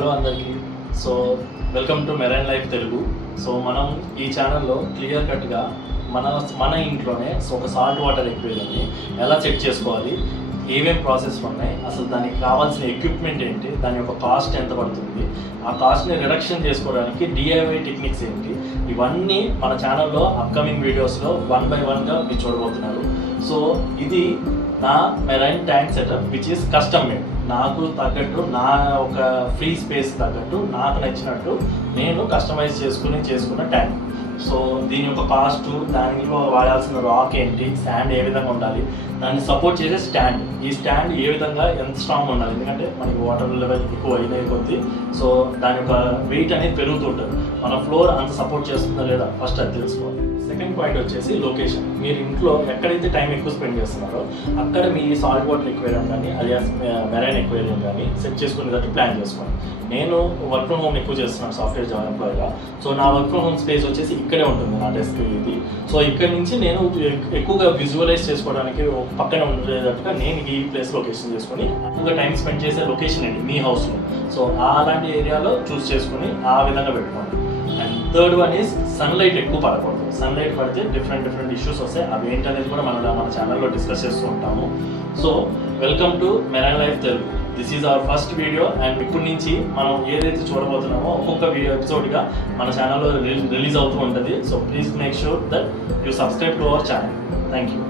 Hello అందరికీ. So welcome to marine life Telugu. So మనం ఈ ఛానల్లో క్లియర్ కట్గా మన ఇంట్లోనే ఒక సాల్ట్ వాటర్ ఎక్వేరియంని ఎలా చెక్ చేసుకోవాలి, ఏమేం ప్రాసెస్ ఉన్నాయి, అసలు దానికి కావాల్సిన ఎక్విప్మెంట్ ఏంటి, దాని యొక్క కాస్ట్ ఎంత పడుతుంది, ఆ కాస్ట్ని రిడక్షన్ చేసుకోవడానికి డిఐవై టెక్నిక్స్ ఏంటి, ఇవన్నీ మన ఛానల్లో అప్కమింగ్ వీడియోస్లో 1 by 1గా మీరు చూడబోతున్నారు. సో ఇది నా marine tank setup which is custom made. నాకు తగ్గట్టు, నా ఒక ఫ్రీ స్పేస్ తగ్గట్టు, నాకు నచ్చినట్టు నేను కస్టమైజ్ చేసుకున్న ట్యాంక్. సో దీని యొక్క కాస్ట్, దానిలో వాడాల్సిన రాక్ ఏంటి, శాండ్ ఏ విధంగా ఉండాలి, దాన్ని సపోర్ట్ చేసే స్టాండ్, ఈ స్టాండ్ ఏ విధంగా ఎంత స్ట్రాంగ్ ఉండాలి, ఎందుకంటే మనకి వాటర్ లెవెల్ ఎక్కువ అయిన కొద్దీ సో దాని యొక్క వెయిట్ అనేది పెరుగుతుంటుంది. మన ఫ్లోర్ అంత సపోర్ట్ చేస్తుందా లేదా ఫస్ట్ అది తెలుసుకోవాలి. సెకండ్ పాయింట్ వచ్చేసి లొకేషన్. మీరు ఇంట్లో ఎక్కడైతే టైం ఎక్కువ స్పెండ్ చేస్తున్నారో అక్కడ మీ సాల్ట్ వాటర్ ఎక్వేరియం కానీ అలియాస్ మెరైన్ ఎక్వేరియం కానీ సెట్ చేసుకునేటట్టు ప్లాన్ చేసుకోండి. నేను వర్క్ ఫ్రమ్ హోమ్ ఎక్కువ చేస్తున్నాను సాఫ్ట్వేర్ జాబ్ ఎంప్లాయీగా. సో నా వర్క్ ఫ్రమ్ హోమ్ స్పేస్ వచ్చేసి ఇక్కడే ఉంటుంది, నా డెస్క్ ఇది. సో ఇక్కడ నుంచి నేను ఎక్కువగా విజువలైజ్ చేసుకోవడానికి పక్కన ఉండేటట్టుగా నేను ఈ ప్లేస్ లొకేషన్ చేసుకొని ఎక్కువగా టైం స్పెండ్ చేసే లొకేషన్ ఏంటి మీ హౌస్లో, సో అలాంటి ఏరియాలో చూస్ చేసుకుని ఆ విధంగా పెట్టుకోండి. And third one is sunlight ఎక్కువ పడకూడదు. సన్లైట్ పడితే డిఫరెంట్ ఇష్యూస్ వస్తాయి. అవి ఏంటనేది కూడా మన ఛానల్లో డిస్కస్ చేస్తూ ఉంటాము. So welcome to marine life Telugu. This is our first video. And ఇప్పటి నుంచి మనం ఏదైతే చూడబోతున్నామో ఒక్కొక్క వీడియో ఎపిసోడ్గా మన ఛానల్లో రిలీజ్ అవుతూ ఉంటుంది. So please make sure that you subscribe to our channel. Thank you.